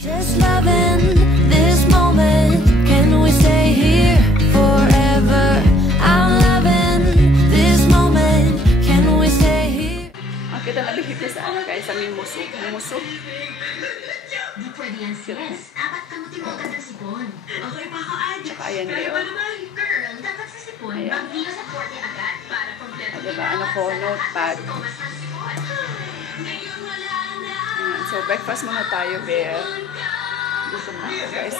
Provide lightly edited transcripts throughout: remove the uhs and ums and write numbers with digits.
Just loving this moment. Can we stay here forever? I'm loving this moment. Can we stay here? Ang kita nabihip na sa ano guys, sa Mimoso. Mimoso. Di pwede yan sis. Dapat kamutin-mutan sa sipon. Okay pa ako, Ad. Tsaka ayan Leo. Girl, dapat sa sipon. Mag-view sa 40 agad para kompleto. O diba, ano ko, notepad. Ayan, so breakfast muna tayo, Bear. Gusto mo ako guys.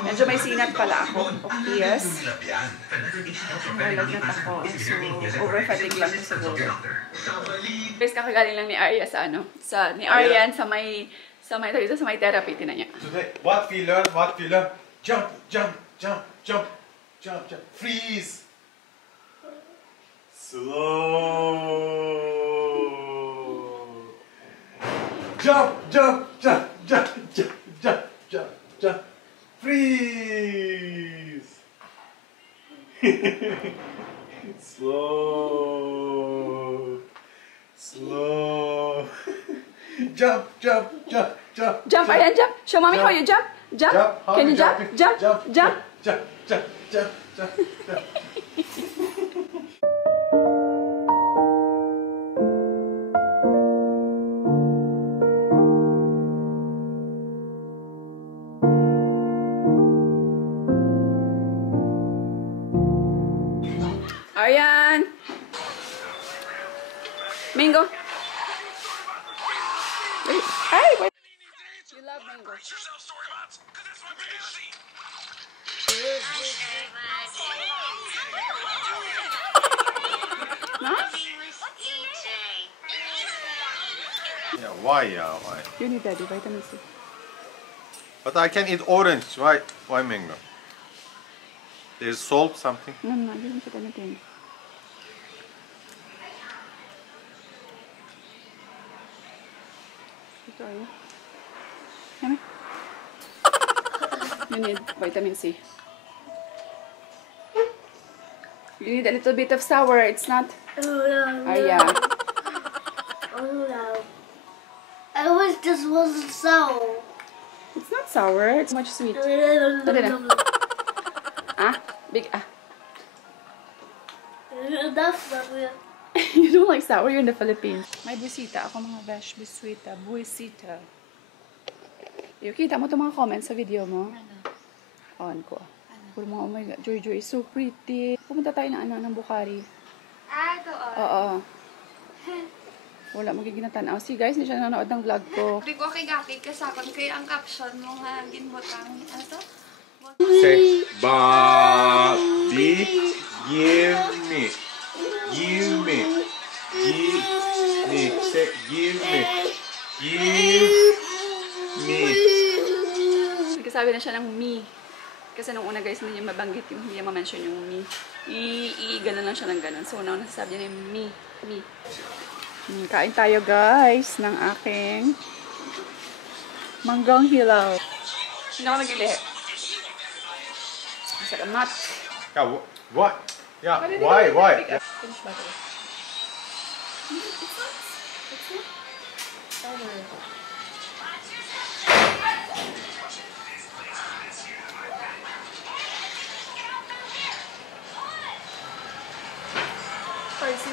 Medyo may sinat pala ako. Yes. Nalagnat ako. So, overfatigue lang ko siguro. Guys, kakagaling lang ni Arya sa ano. Ni Aryan sa may therapy. Tinan niya. Today, what we learn, jump, jump, jump, jump, jump, jump, freeze. Slow. Jump, jump, jump, jump, jump, jump, jump, jump, freeze. Slow, slow. Jump, jump, jump, jump. Jump, Aryan, jump. Show mommy how you jump. Jump. Can you jump? Jump, jump, jump. Jump, jump, jump, jump, jump. Aryan. Mingo. Wait. Hey, wait. You love Mingo. No? Yeah, why? Yeah, why? You need daddy, vitamin C. But I can eat orange. Why mango? There's salt, something. No, no, you didn't put anything. Ito ayun. Yummy. You need vitamin C. You need a little bit of sour. It's not. Arya. Oh no. I wish this wasn't sour. It's not sour. It's much sweet. Ah? Big ah. That's not real. You don't like sour? You're in the Philippines. May buisita ako mga besh. Buisita. Buisita. Yung kita mo itong mga comments sa video mo? Ano? On ko. Puro mga, oh my God, Joy is so pretty. Pumunta tayo ng Bukhari. Ah, ito oh. Oo. Wala magiging natanaw. See guys, hindi siya nanonood ng vlog ko. Di ko kay kasakon kaya ang caption mo nga ginbutang. Ano to? Say, Bobby, give me. Give me. Give me. Say, give me. Give me. Nagkasabi na siya ng me. Kasi nung una guys, hindi niya mabanggit yung, hindi niya ma-mention yung me. Gano'n lang siya ng gano'n. So, una nasasabi niya yung me. Me. Kain tayo guys ng aking manggang hilaw. Hindi ako naglilihi. It's like a nut. Yeah, what? Yeah, why? Finish butter. It's not. Sour. Spicy.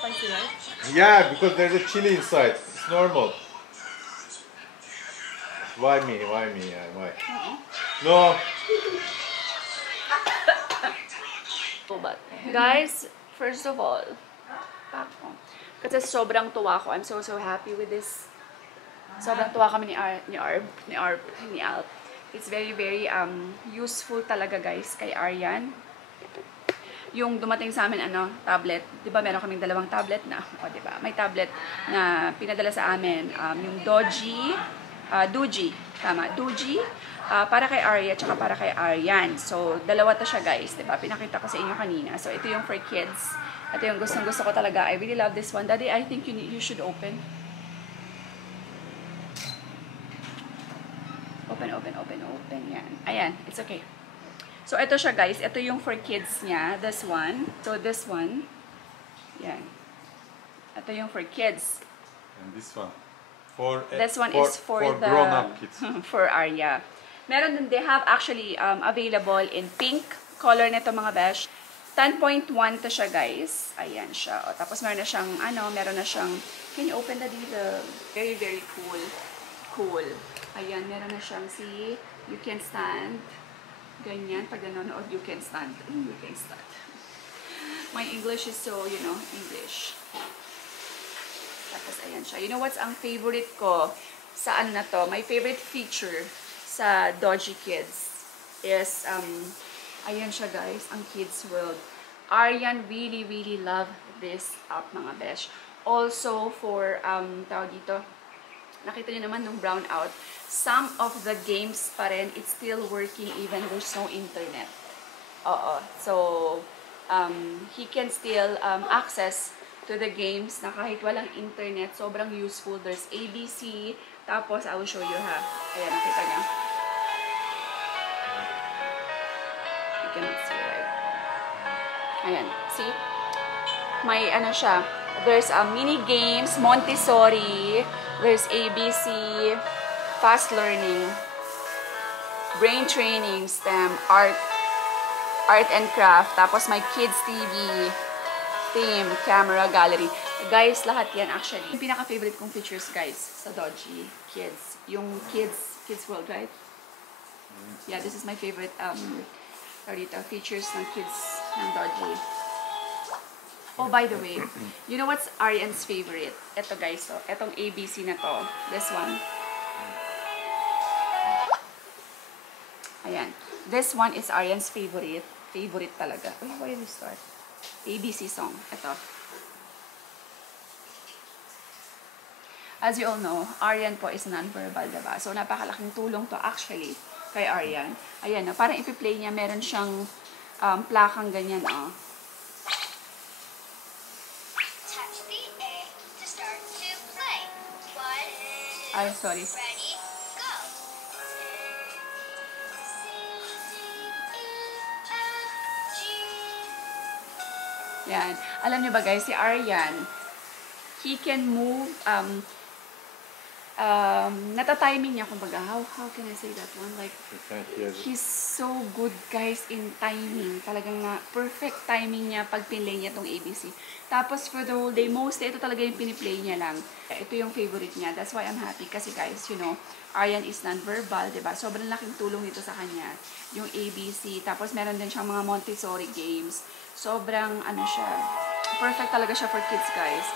Spicy, right? Yeah, because there's a chili inside. It's normal. Why me? Why me? Why? No. But guys, first of all, kasi sobrang tuwa ko. I'm so happy with this. Sobrang tuwa kami ni Alp. It's very useful talaga guys kay Aryan. Yung dumating sa amin tablet, 'di ba? Meron kaming dalawang tablet na, 'di ba? May tablet na pinadala sa amin, yung Doji, tama, Doji, para kay Arya at para kay Aryan. So, dalawa to siya guys, 'di ba? Pinakita ko sa inyo kanina. So, ito yung for kids. Ito yung gustong-gusto ko talaga. I really love this one. Daddy, I think you should open. Open. Yan. Ayan, it's okay. So, ito siya guys. Ito yung for kids niya. This one. So, this one. Yan. Ito yung for kids. And this one. For This one is for the grown-up kids. for Arya. Meron din, they have actually available in pink color nito mga besh. 10.1 to siya guys. Ayan siya. O, tapos meron na siyang, meron na siyang, can you open the dito? Very, very cool. Cool. Ayan, meron na siyang, see, you can stand. Ganyan, pag nanonood, you can stand. You can stand. My English is so, English. Tapos, ayan siya. You know what's ang favorite ko sa ano na to? My favorite feature sa Doji Kids is, ayan siya guys, ang Kids World. Aryan really, really love this app mga besh. Also for, tawag dito, nakita niyo naman nung brownout, some of the games pa rin, it's still working even there's no internet. Oo. So, he can still access to the games na kahit walang internet. Sobrang useful. There's ABC. Tapos, I will show you ha. Ayan, nakita niyo. You cannot see, right? Ayan. See? May ano siya. There's mini games, Montessori. There's ABC, fast learning, brain training, STEM, art and craft. Tapos may kids TV, theme, camera, gallery. Guys, lahat yan actually. Yung pinaka-favorite kong features guys sa Doji Kids. Yung Kids World, right? Yeah, this is my favorite features ng kids ng Doji. Oh, by the way, you know what's Aryan's favorite? Ito guys, so, etong ABC na to. This one. Ayan. This one is Aryan's favorite. Favorite talaga. Uy, why did we start? ABC song. Ito. As you all know, Aryan po is non-verbal, diba? So, napakalaking tulong to actually kay Aryan. Ayan, no? Parang ipi-play niya, meron siyang plakang ganyan, oh. Ay, sorry. Ready, go! Yan. Alam niyo ba guys, si Aryan, he can move, natatiming niya, kumbaga, how can I say that one? Like, he's so good guys in timing. Talagang perfect timing niya pag pinlay niya tong ABC. Tapos for the whole day, mostly ito talaga yung piniplay niya lang. Ito yung favorite niya. That's why I'm happy. Kasi guys, Aryan is non-verbal, diba? Sobrang laking tulong nito sa kanya. Yung ABC. Tapos meron din siyang mga Montessori games. Sobrang, siya, perfect talaga siya for kids, guys.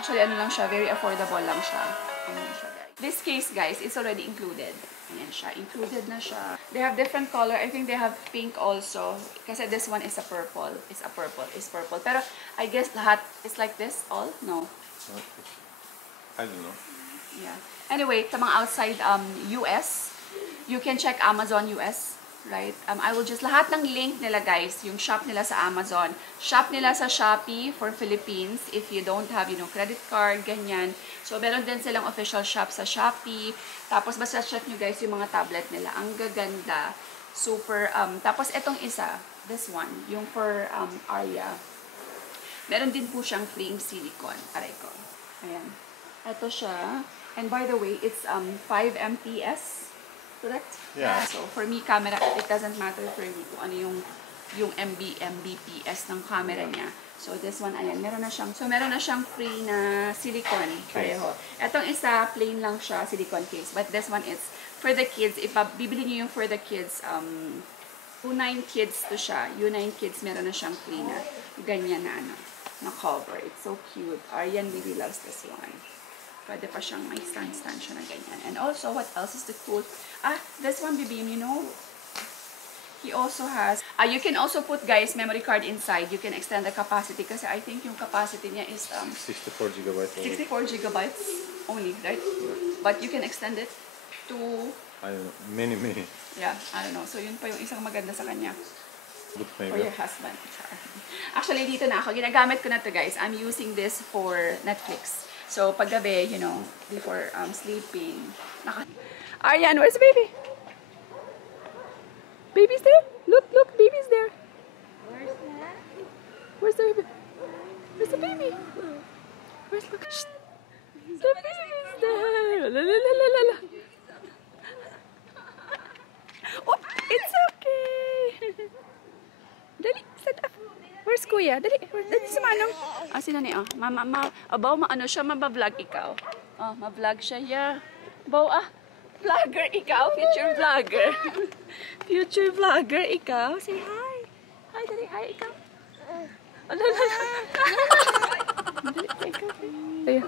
Actually, lang siya, very affordable lang siya. Siya, guys. This case, guys, is already included. Ayan siya. Included na siya. They have different color. I think they have pink also. Kasi this one is a purple. It's purple. Pero, I guess lahat is like this all? No. I don't know. Yeah. Anyway, sa mga outside US, you can check Amazon US. Right? I will just, lahat ng link nila guys, yung shop nila sa Amazon, shop nila sa Shopee for Philippines, if you don't have, credit card, ganyan. So, meron din silang official shop sa Shopee. Tapos, basta check nyo guys yung mga tablet nila. Ang gaganda. Super, tapos itong isa, this one, yung for Arya. Meron din po siyang frame silicone. Aray ko. Ayan. Ito siya. And by the way, it's 5 MPS. Correct? Yeah. So, for me, camera, it doesn't matter for me kung ano yung Mbps ng camera niya. So, this one, ayan, meron na siyang free na silicone. Pareho. Etong isa, plain lang siya, silicone case. But this one is for the kids. If bibili niyo yung for the kids, U9 Kids to siya. U9 Kids, meron na siyang free na ganyan na cover. It's so cute. Aryan really loves this one. Pwede pa siyang may stand siya na ganyan. And also, what else is the cool? This one, Bibim, he also has, you can also put, guys, memory card inside. You can extend the capacity kasi I think yung capacity niya is 64 gigabytes. 64 gigabytes only, right? Yeah. But you can extend it to... I don't know, many. Yeah, I don't know. So, yun pa yung isang maganda sa kanya. Good For your husband. Actually, dito na ako. Ginagamit ko na to, guys. I'm using this for Netflix. So, paggabi, before sleeping. Aryan, where's the baby? Baby's there? Look, baby's there. Where's the baby? Where's the baby? Where's look? Shh. The baby's there. La, la, la, la, la, la. Oh, it's okay. Dali, set up. Where's Kuya? Dali, dali si Manong. Ah, sino ni? Oh, abaw, maano siya, mabablog ikaw. Oh, ma-vlog siya, yeah. Abaw, vlogger ikaw, future vlogger. Future vlogger ikaw. Say hi. Hi, dali, hi ikaw. Oh, dali, dali, ikaw. Ayan.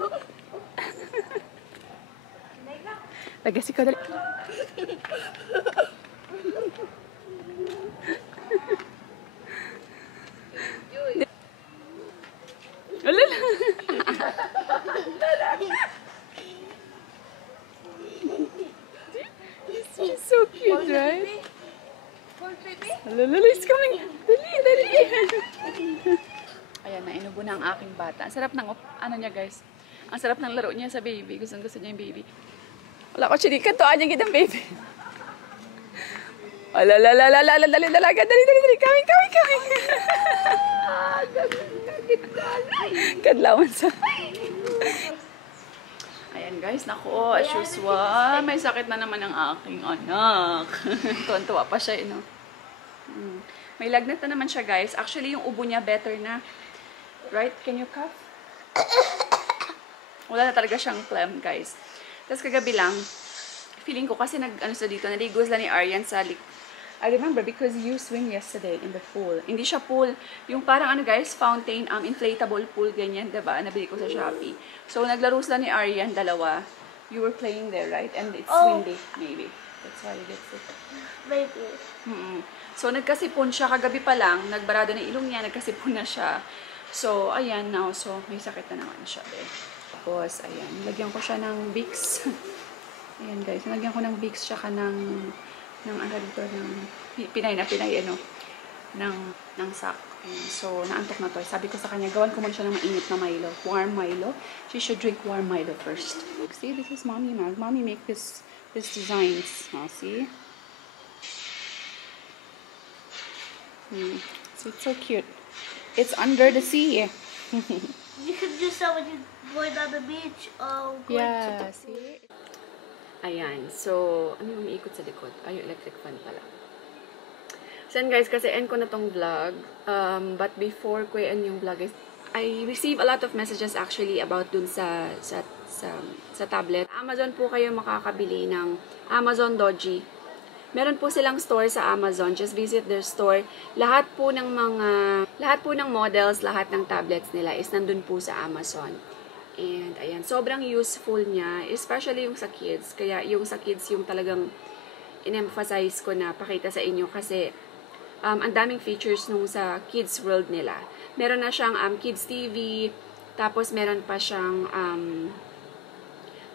Lagas ikaw, dali. Alala. She's so cute, right? Alala, it's coming. Dali. Ayan, nainubo na ang aking bata. Ang sarap ng, ano niya guys. Ang sarap ng laro niya sa baby. Gusto niya yung baby. Wala ko chinikan to. Anyang kitang baby. Alala, dali. Coming. Kadlawan sa... Ayan guys, naku, as usual, may sakit na naman ang aking anak. Tuwan-tuwa pa siya, no? May lagnat na naman siya guys. Actually, yung ubo niya better na. Right? Can you cough? Wala na talaga siyang phlegm guys. Tapos kagabi lang, feeling ko kasi naligo sila ni Aryan sa I remember because you swim yesterday in the pool. Hindi siya pool. Yung parang guys, fountain, inflatable pool, ganyan, diba? Nabili ko sa Shopee. So, naglaro sila ni Aryan, dalawa. You were playing there, right? And it's windy, maybe. That's why you get sick. Maybe. So, nagkasipon siya. Kagabi pa lang, nagbarado na ilong niya, nagkasipon na siya. So, ayan now. So, may sakit na naman siya. Tapos, ayan. Lagyan ko siya ng Vicks. Ayan guys. Lagyan ko ng Vicks tsaka ng pinay, ng sack. Ayan. So, naantok na to. Sabi ko sa kanya, gawan ko muna siya ng mainit na Milo. Warm Milo. She should drink warm Milo first. See, this is mommy now. Mommy make this designs. Oh, see? So, it's so cute. It's under the sea. You could do that when you're going on the beach. Yeah, see? Ayan. So, ano yung umiikot sa likod? Ay, yung electric fan pala. So, guys, kasi end ko na tong vlog. But before ko end yung vlog, I receive a lot of messages actually about dun sa tablet. Amazon po kayo makakabili ng Amazon Doji. Meron po silang store sa Amazon. Just visit their store. Lahat po ng models, lahat ng tablets nila is nandun po sa Amazon. And ayan, sobrang useful niya, especially yung sa kids. Kaya yung sa kids yung talagang in-emphasize ko na pakita sa inyo kasi ang daming features nung sa kids world nila. Meron na siyang kids TV, tapos meron pa siyang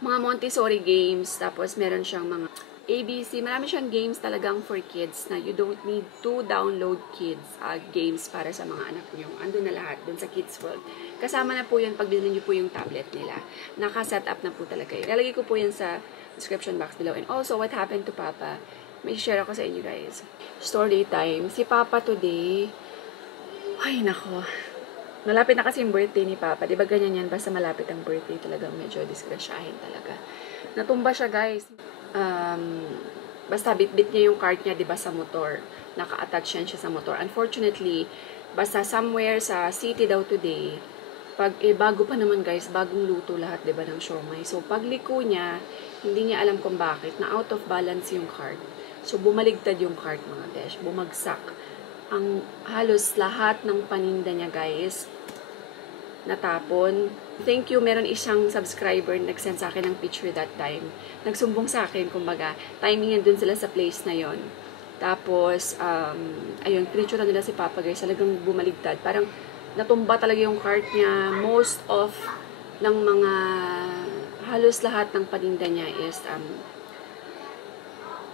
mga Montessori games, tapos meron siyang mga ABC, marami siyang games talagang for kids na you don't need to download kids games para sa mga anak niyo. Andun na lahat, dun sa Kids World. Kasama na po yun pag bilhin niyo po yung tablet nila. Naka-set up na po talaga yun. Ilalagay ko po yun sa description box below. And also, what happened to Papa? May share ako sa inyo guys. Story time. Si Papa today, ay nako. Malapit na kasi yung birthday ni Papa. Diba ganyan yan? Basta malapit ang birthday talagang medyo disgrasyahin talaga. Natumba siya guys. Basta bit-bit niya yung cart niya, diba, sa motor. Naka-attach yan siya sa motor. Unfortunately, basta somewhere sa city daw today, bago pa naman guys, bagong luto lahat, diba, ng siomay. So, pagliko niya, hindi niya alam kung bakit, na out of balance yung cart. So, bumaligtad yung cart, mga besh. Bumagsak. Ang halos lahat ng paninda niya guys, natapon. Thank you, meron isang subscriber nag-send sa akin ng picture that time. Nagsumbong sa akin, kumbaga, timing yan dun sila sa place na yon. Tapos, ayun, pinicture nila si Papa guys, talagang bumaligtad. Parang natumba talaga yung cart niya. Most of ng mga, halos lahat ng paninda niya is,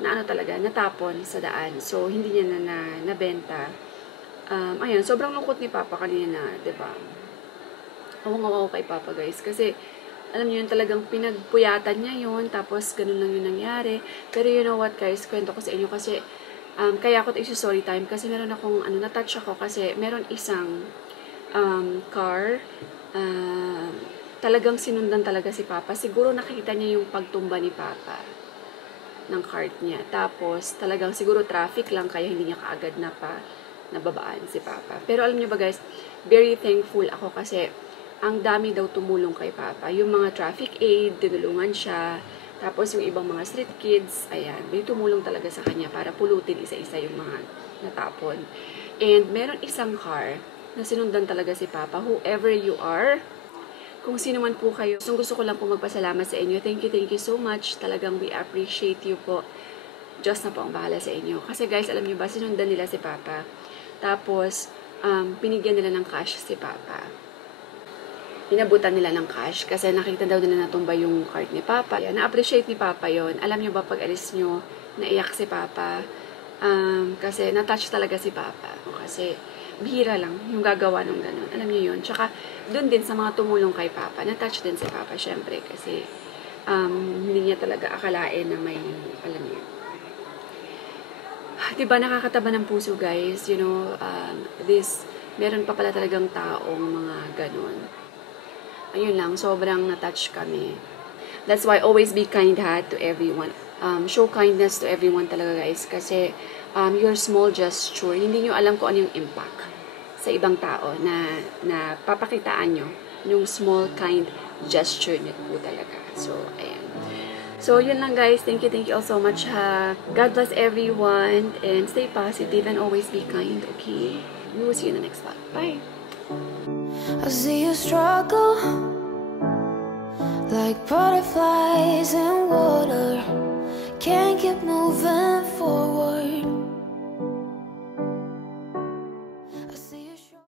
natapon sa daan. So, hindi niya na nabenta. Ayun, sobrang lungkot ni Papa kanina na, diba? Awang-awaw kay Papa guys. Kasi, alam niyo yun, talagang pinagpuyatan niya yun. Tapos, ganun lang yung nangyari. Pero you know what guys, kwento ko sa inyo kasi Kaya ako story time kasi meron akong, na-touch ako kasi meron isang car, talagang sinundan talaga si Papa. Siguro nakita niya yung pagtumba ni Papa ng cart niya. Tapos, talagang siguro traffic lang kaya hindi niya kaagad nababaan si Papa. Pero alam niyo ba guys, very thankful ako kasi ang dami daw tumulong kay Papa. Yung mga traffic aid, tinulungan siya. Tapos yung ibang mga street kids, ayan, may tumulong talaga sa kanya para pulutin isa-isa yung mga natapon. And meron isang car na sinundan talaga si Papa. Whoever you are, kung sino man po kayo, gusto ko lang po magpasalamat sa inyo. Thank you so much. Talagang we appreciate you po. Diyos na po ang bahala sa inyo. Kasi guys, alam niyo ba, sinundan nila si Papa. Tapos, pinigyan nila ng cash si Papa. Pinabutan nila ng cash kasi nakita daw nila natumba yung card ni Papa. Na-appreciate ni Papa yon. Alam niyo ba, pag alis nyo, naiyak si Papa. Kasi na-touch talaga si Papa. Kasi bihira lang yung gagawa ng ganun. Alam niyo yun. Tsaka, dun din sa mga tumulong kay Papa, na-touch din si Papa, syempre. Kasi, hindi niya talaga akalain na may, alam niyo. Diba, nakakataba ng puso, guys. You know, meron pa pala talagang taong mga ganun. Ayun lang, sobrang na-touch kami. That's why always be kind to everyone. Show kindness to everyone talaga guys. Kasi your small gesture, hindi nyo alam kung ano yung impact sa ibang tao na papakitaan nyo yung small kind gesture nyo po talaga. So, ayan. So, yun lang guys. Thank you all so much ha. God bless everyone and stay positive and always be kind, okay? We will see you in the next vlog. Bye! I see you struggle like butterflies in water. Can't keep moving forward.